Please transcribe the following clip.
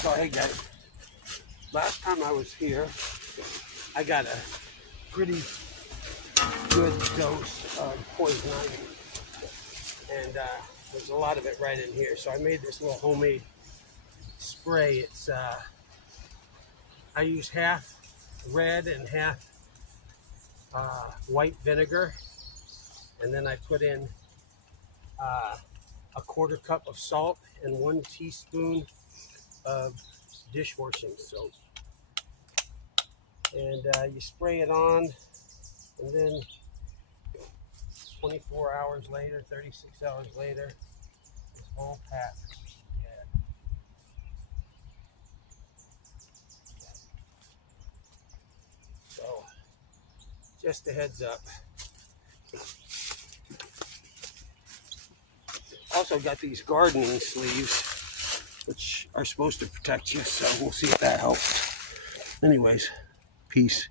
So hey guys, last time I was here, I got a pretty good dose of poison ivy, and there's a lot of it right in here. So I made this little homemade spray. It's I use half red and half white vinegar, and then I put in a quarter cup of salt and 1 teaspoon of dishwashing soap. And you spray it on, and then 24 hours later, 36 hours later, this whole pack. Yeah. So, just a heads up. Also got these gardening sleeves, which are supposed to protect you, so we'll see if that helps. Anyways, peace.